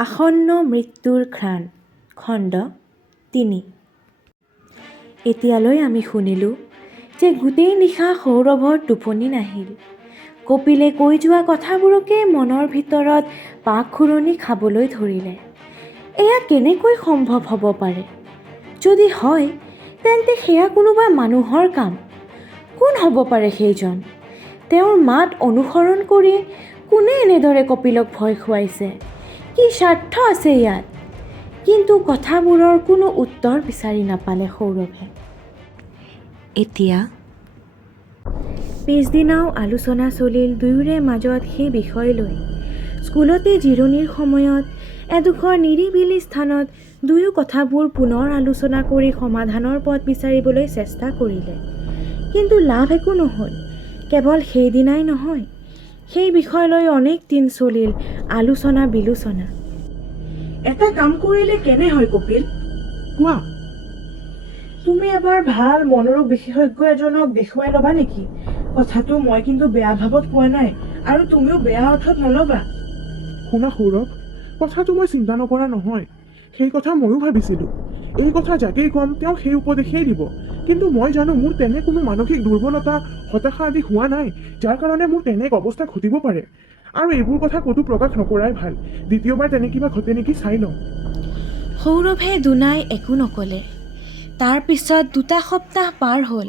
আসন্ন মৃত্যুৰ ঘ্ৰাণ খণ্ড 3। এতিয়ালৈ আমি শুনিলোঁ যে গোটেই নিশা সৌৰভৰ টোপনি নাহিল। কপিলে কৈ যোৱা কথাবোৰকে মনৰ ভিতৰত পাকঘূৰণি খাবলৈ ধৰিলে। এয়া কেনেকৈ সম্ভৱ হ'ব পাৰে? যদি হয় তেন্তে সেয়া কোনোবা মানুহৰ কাম। কোন হ'ব পাৰে সেইজন? তেওঁৰ মাত অনুসৰণ কৰি কোনে এনেদৰে কপিলক ভয় খুৱাইছে? কি স্বাৰ্থ আছে ইয়াত? কিন্তু কথাবোৰৰ কোনো উত্তৰ বিচাৰি নাপালে সৌৰভে। এতিয়া পিছদিনাও আলোচনা চলিল দুয়োৰে মাজত সেই বিষয় লৈ। স্কুলতে জিৰণিৰ সময়ত এডোখৰ নিৰিবিলি স্থানত দুয়ো কথাবোৰ পুনৰ আলোচনা কৰি সমাধানৰ পথ বিচাৰিবলৈ চেষ্টা কৰিলে। কিন্তু লাভ একো নহ'ল। কেৱল সেইদিনাই নহয়, সেই বিষয় লৈ অনেক দিন চলিল আলোচনা বিলোচনা। এটা কাম কৰিলে কেনে হয় কপিল? কোৱা। তুমি এবাৰ ভাল মনোৰোগ বিশেষজ্ঞ এজনক দেখুৱাই ল'বা নেকি? কথাটো মই কিন্তু বেয়া ভাৱত কোৱা নাই, আৰু তুমিও বেয়া অৰ্থত নল'বা। শুনা সৌৰভ, কথাটো মই চিন্তা নকৰা নহয়। সেই কথা ময়ো ভাবিছিলোঁ। এই কথা যাকেই ক'ম তেওঁ সেই উপদেশেই দিব। কিন্তু মই জানো মোৰ তেনে কোনো মানসিক দুৰ্বলতা, হতাশা আদি হোৱা নাই, যাৰ কাৰণে মোৰ তেনে এক অৱস্থা ঘটিব পাৰে। আৰু এইবোৰ কথা ক'তো প্ৰকাশ নকৰাই ভাল। দ্বিতীয়বাৰ তেনে কিবা ঘটে নেকি চাই লওঁ। সৌৰভে দুনাই একো নকলে। তাৰ পিছত 2 সপ্তাহ পাৰ হ'ল।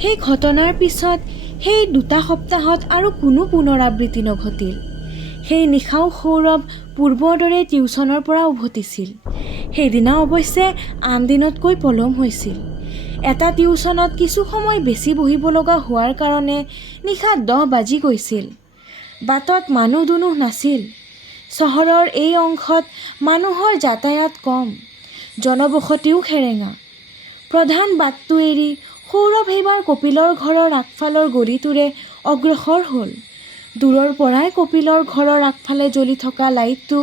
সেই ঘটনাৰ পিছত সেই 2 সপ্তাহত আৰু কোনো পুনৰাবৃত্তি নঘটিল। সেই নিশাও সৌৰভ পূৰ্বৰ দৰে টিউচনৰ পৰা উভতিছিল। সেইদিনা অৱশ্যে আন দিনতকৈ পলম হৈছিল। এটা টিউচনত কিছু সময় বেছি বহিব লগা হোৱাৰ কাৰণে নিশা 10 বাজি গৈছিল। বাটত মানুহ দুনুহ নাছিল। চহৰৰ এই অংশত মানুহৰ যাতায়াত কম, জনবসতিও খেৰেঙা। প্ৰধান বাটটো এৰি সৌৰভ এইবাৰ কপিলৰ ঘৰৰ আগফালৰ গলিটোৰে অগ্ৰসৰ হ'ল। দূৰৰ পৰাই কপিলৰ ঘৰৰ আগফালে জ্বলি থকা লাইটটো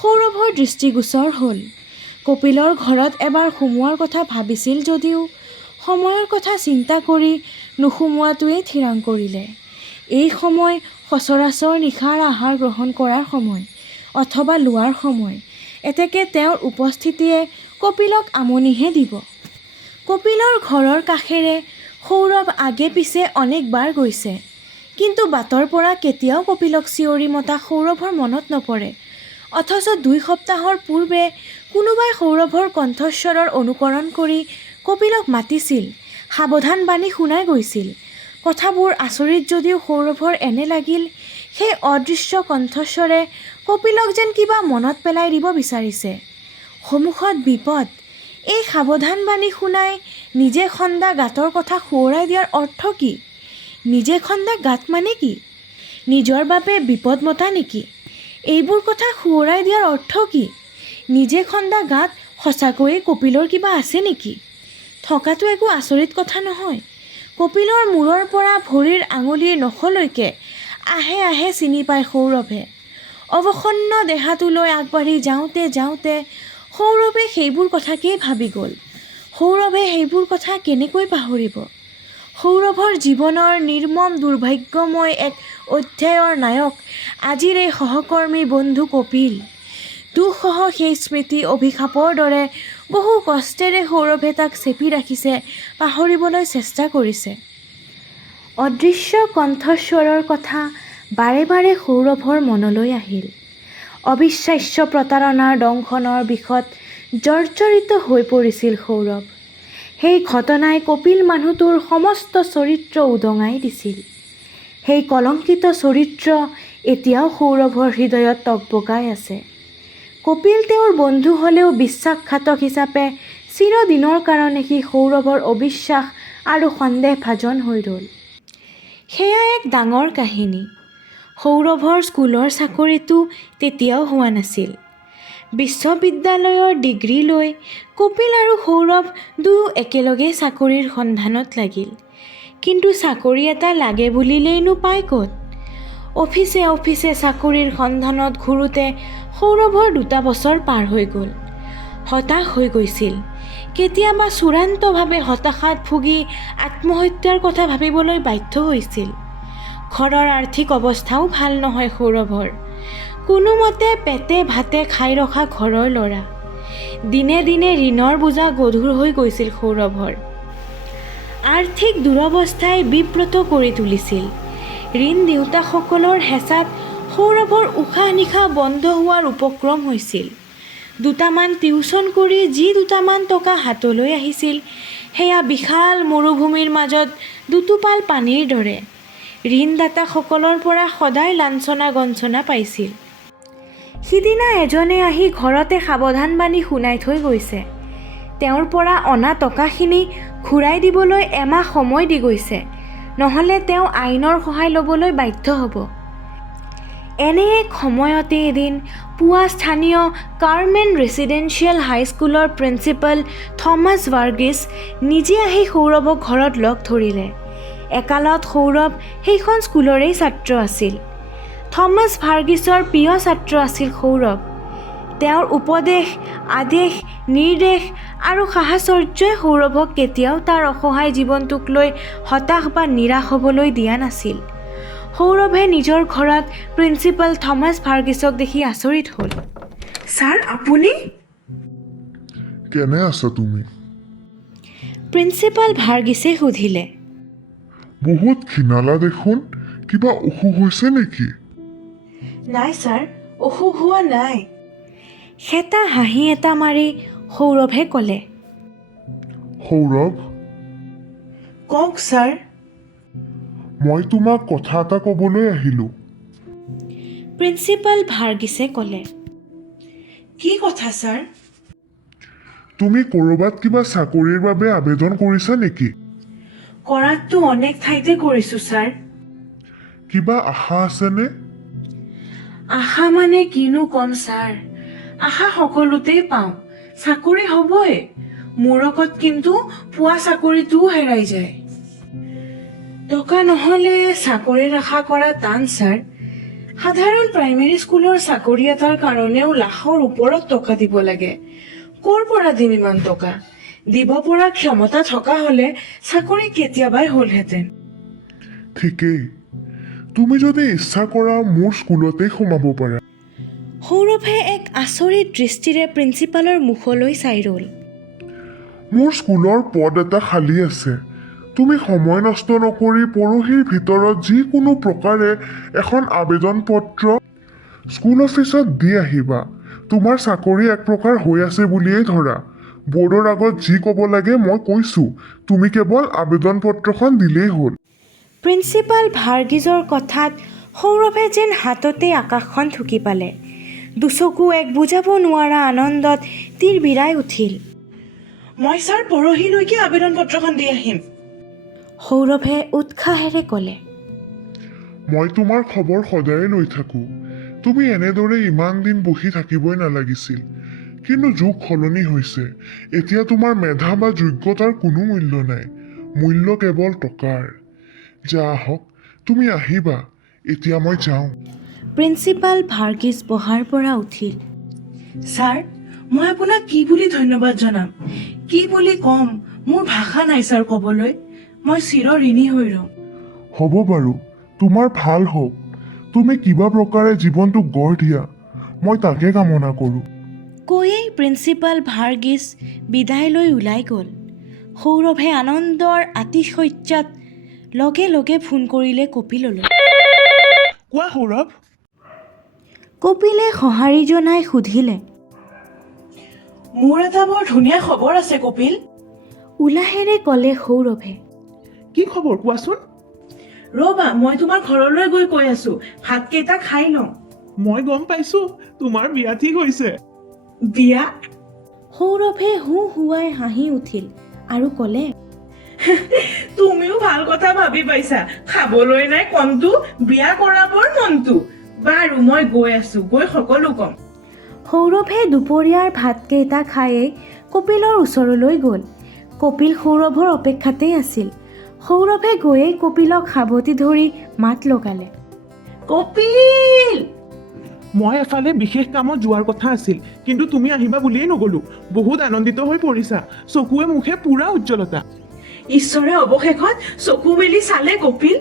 সৌৰভৰ দৃষ্টিগোচৰ হ'ল। কপিলৰ ঘৰত এবাৰ সোমোৱাৰ কথা ভাবিছিল যদিও সময়ৰ কথা চিন্তা কৰি নোসোমোৱাটোৱেই থিৰাং কৰিলে। এই সময় সচৰাচৰ নিশাৰ আহাৰ গ্ৰহণ কৰাৰ সময়, অথবা লোৱাৰ সময়। এতেকে তেওঁৰ উপস্থিতিয়ে কপিলক আমনিহে দিব। কপিলৰ ঘৰৰ কাষেৰে সৌৰভ আগে পিছে অনেকবাৰ গৈছে। কিন্তু বাটৰ পৰা কেতিয়াও কপিলক চিঞৰি মতা সৌৰভৰ মনত নপৰে। অথচ 2 সপ্তাহৰ পূৰ্বে কোনোবাই সৌৰভৰ কণ্ঠস্বৰৰ অনুকৰণ কৰি কপিলক মাতিছিল, সাৱধান বাণী শুনাই গৈছিল। কথাবোৰ আচৰিত যদিও সৌৰভৰ এনে লাগিল সেই অদৃশ্য কণ্ঠস্বৰে কপিলক যেন কিবা মনত পেলাই দিব বিচাৰিছে। সন্মুখত বিপদ। এই সাৱধান বাণী শুনাই নিজে খন্দা গাঁতৰ কথা সোঁৱৰাই দিয়াৰ অৰ্থ কি? নিজে খন্দা গাঁত মানে কি? নিজৰ বাবে বিপদ মতা নেকি? এইবোৰ কথা সোঁৱৰাই দিয়াৰ অৰ্থ কি? নিজে খন্দা গাঁত সঁচাকৈয়ে কপিলৰ কিবা আছে নেকি? থকাটো একো আচৰিত কথা নহয়। কপিলৰ মূৰৰ পৰা ভৰিৰ আঙুলিৰ নখলৈকে আহে আহে চিনি পায় সৌৰভে। অৱসন্ন দেহাটোলৈ আগবাঢ়ি যাওঁতে যাওঁতে সৌৰভে সেইবোৰ কথাকেই ভাবি গ'ল। সৌৰভে সেইবোৰ কথা কেনেকৈ পাহৰিব? সৌৰভৰ জীৱনৰ নিৰ্মম দুৰ্ভাগ্যময় এক অধ্যায়ৰ নায়ক আজিৰ এই সহকৰ্মী বন্ধু কপিল। দুখসহ সেই স্মৃতি অভিশাপৰ দৰে বহু কষ্টেৰে সৌৰভে তাক চেপি ৰাখিছে, পাহৰিবলৈ চেষ্টা কৰিছে। অদৃশ্য কণ্ঠস্বৰৰ কথা বাৰে বাৰে সৌৰভৰ মনলৈ আহিল। অবিশ্বাস্য প্ৰতাৰণাৰ দংশনৰ বিষত জৰ্জৰিত হৈ পৰিছিল সৌৰভ। সেই ঘটনাই কপিল মানুহটোৰ সমস্ত চৰিত্ৰ উদঙাই দিছিল। সেই কলংকিত চৰিত্ৰ এতিয়াও সৌৰভৰ হৃদয়ত টকবকাই আছে। কপিল তেওঁৰ বন্ধু হ'লেও বিশ্বাসঘাতক হিচাপে চিৰদিনৰ কাৰণে সি সৌৰভৰ অবিশ্বাস আৰু সন্দেহভাজন হৈ ৰ'ল। সেয়া এক ডাঙৰ কাহিনী। সৌৰভৰ স্কুলৰ চাকৰিটো তেতিয়াও হোৱা নাছিল। বিশ্ববিদ্যালয়ৰ ডিগ্ৰী লৈ কপিল আৰু সৌৰভ দুয়ো একেলগে চাকৰিৰ সন্ধানত লাগিল। কিন্তু চাকৰি এটা লাগে বুলিলেইনো পায় ক'ত? অফিচে অফিচে চাকৰিৰ সন্ধানত ঘূৰোতে সৌৰভৰ 2 বছৰ পাৰ হৈ গ'ল। হতাশ হৈ গৈছিল। কেতিয়াবা চূড়ান্তভাৱে হতাশাত ভুগি আত্মহত্যাৰ কথা ভাবিবলৈ বাধ্য হৈছিল। ঘৰৰ আৰ্থিক অৱস্থাও ভাল নহয় সৌৰভৰ। কোনোমতে পেটে ভাতে খাই ৰখা ঘৰৰ ল'ৰা। দিনে দিনে ঋণৰ বোজা গধুৰ হৈ গৈছিল সৌৰভৰ। আৰ্থিক দুৰৱস্থাই বিব্ৰত কৰি তুলিছিল। ঋণ দেউতাকসকলৰ হেঁচাত সৌৰভৰ উশাহ নিশাহ বন্ধ হোৱাৰ উপক্ৰম হৈছিল। দুটামান টিউচন কৰি যি দুটামান টকা হাতলৈ আহিছিল, সেয়া বিশাল মৰুভূমিৰ মাজত দুটোপাল পানীৰ দৰে। ঋণদাতাসকলৰ পৰা সদায় লাঞ্ছনা গঞ্চনা পাইছিল। সিদিনা এজনে আহি ঘৰতে সাৱধানবাণী শুনাই থৈ গৈছে। তেওঁৰ পৰা অনা টকাখিনি ঘূৰাই দিবলৈ এমাহ সময় দি গৈছে, নহ'লে তেওঁ আইনৰ সহায় ল'বলৈ বাধ্য হ'ব। এনে এক সময়তে এদিন পুৱা স্থানীয় কাৰ্মেন ৰেচিডেঞ্চিয়েল হাইস্কুলৰ প্ৰিন্সিপাল থমাছ ভাৰ্গিছ নিজে আহি সৌৰভক ঘৰত লগ ধৰিলে। একালত সৌৰভ সেইখন স্কুলৰেই ছাত্ৰ আছিল। থমাছ ভাৰ্গিছৰ প্ৰিয় ছাত্ৰ আছিল সৌৰভ। তেওঁৰ উপদেশ, আদেশ, নিৰ্দেশ আৰু সাহচৰ্যই সৌৰভক কেতিয়াও তাৰ অসহায় জীৱনটোক লৈ হতাশ বা নিৰাশ হ'বলৈ দিয়া নাছিল। সৌৰভে নিজৰ ঘৰত প্ৰিন্সিপাল থমাছ ভাৰ্গিছক দেখি আচৰিত হ'ল। ছাৰ, আপুনি? কেনে আছা তুমি? প্ৰিন্সিপাল ভাৰ্গিছে সুধিলে। বহুত ক্ষীণালা দেখোন, কিবা অসুখ হৈছে নেকি? নাই ছাৰ, অসুখ হোৱা নাই। সেটা হাঁহি এটা মাৰি সৌৰভে ক'লে। সৌৰভ, কওক ছাৰ। মই তোমাক কথা এটা ক'বলৈ আহিলোঁ। প্ৰিন্সিপাল ভাৰ্গিছে ক'লে। কি কথা ছাৰ? তুমি ক'ৰবাত কিবা চাকৰিৰ বাবে আবেদন কৰিছা নেকি? কৰাততো অনেক ঠাইতে কৰিছোঁ ছাৰ। কিবা আশা আছেনে? আশা মানে কিনো ক'ম ছাৰ, আশা সকলোতেই পাওঁ, চাকৰি হ'বই। মূৰকত কিন্তু পোৱা চাকৰিটোও হেৰাই যায়। টকা নহ'লে চাকৰিৰ আশা কৰা টান ছাৰ। সাধাৰণ প্ৰাইমেৰী স্কুলৰ চাকৰি এটাৰ কাৰণেও লাখৰ ওপৰত টকা দিব লাগে। ক'ৰ পৰা দিম ইমান টকা? দিব পৰা ক্ষমতা থকা হ'লে চাকৰি কেতিয়াবাই হ'লহেঁতেন। ঠিকেই, তুমি যদি ইচ্ছা কৰা মোৰ স্কুলতেই সোমাব পাৰা। সৌৰভে এক আচৰিত দৃষ্টিৰে প্ৰিন্সিপালৰ মুখলৈ চাই ৰ'ল। মোৰ স্কুলৰ পদ এটা খালী আছে। তুমি সময় নষ্ট নকৰি পৰহিৰ ভিতৰত যিকোনো প্ৰকাৰে এখন আবেদন পত্ৰ স্কুল অফিচত দি আহিবা। তোমাৰ চাকৰি এক প্ৰকাৰ হৈ আছে বুলিয়েই ধৰা। বৰ্ডৰ আগত যি ক'ব লাগে মই কৈছোঁ, তুমি কেৱল আবেদন পত্ৰখন দিলেই হ'ল। প্ৰিন্সিপাল ভাৰ্গিছৰ কথাত সৌৰভে যেন হাততে আকাশখন ঢুকি পালে। দুচকু এক বুজাব নোৱাৰা আনন্দত তিৰবিৰাই উঠিল। মই ছাৰ পৰহিলৈকে আবেদন পত্ৰখন দি আহিম। সৌৰভে উৎসাহেৰে ক'লে। মই তোমাৰ খবৰ সদায় লৈ থাকোঁ। তুমি এনেদৰে ইমান দিন বহি থাকিবই নালাগিছিল। কিন্তু যুগ সলনি হৈছে। এতিয়া তোমাৰ মেধা বা যোগ্যতাৰ কোনো মূল্য নাই। মূল্য কেৱল টকাৰ। যা আহক, তুমি আহিবা। এতিয়া মই যাওঁ। প্ৰিন্সিপাল ভাৰ্গিছ বহাৰ পৰা উঠিল। ছাৰ, মই আপোনাক কি বুলি ধন্যবাদ জনাম, কি বুলি ক'ম, মোৰ ভাষা নাই ছাৰ ক'বলৈ। মই চিৰ ঋণী হৈ ৰ'ম। হ'ব বাৰু, তোমাৰ ভাল হওক। তুমি কিবা প্ৰকাৰে জীৱনটোক গঢ় দিয়া, মই তাকে কামনা কৰোঁ। কৈয়েই প্ৰিন্সিপাল ভাৰ্গিছ বিদায় লৈ ওলাই গ'ল। সৌৰভে আনন্দৰ আতিশয্যাত লগে লগে ফোন কৰিলে কপিললৈ। কোৱা সৌৰভ। কপিলে সঁহাৰি জনাই সুধিলে। মোৰ এটা বৰ ধুনীয়া খবৰ আছে কপিল। উলাহেৰে ক'লে সৌৰভে। কি খবৰ কোৱাচোন? ৰ'বা, মই তোমাৰ ঘৰলৈ গৈ কৈ আছোঁ, ভাতকেইটা খাই লওঁ। মই গম পাইছোঁ, তোমাৰ বিয়া ঠিক হৈছে। বিয়া? সৌৰভে হুৱাই হাঁহি উঠিল আৰু ক'লে। তুমিও ভাল কথা ভাবি পাইছা, খাবলৈ নাই কণটো, বিয়া কৰাবৰ মনটো। বাৰু মই গৈ আছোঁ, গৈ সকলো ক'ম। সৌৰভে দুপৰীয়াৰ ভাতকেইটা খায়েই কপিলৰ ওচৰলৈ গ'ল। কপিল সৌৰভৰ অপেক্ষাতেই আছিল। সৌৰভে গৈয়েই কপিলক সাৱটি ধৰি মাত লগালে। কপিল! মই এফালে বিশেষ কামত যোৱাৰ কথা আছিল, কিন্তু তুমি আহিবা বুলিয়েই নগ'লো। বহুত আনন্দিত হৈ পৰিছা, চকুৱে মুখে পুৰা উজ্জ্বলতা। ঈশ্বৰে অৱশেষত চকু মেলি চালে কপিল।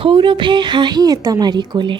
সৌৰভে হাঁহি এটা মাৰি ক'লে।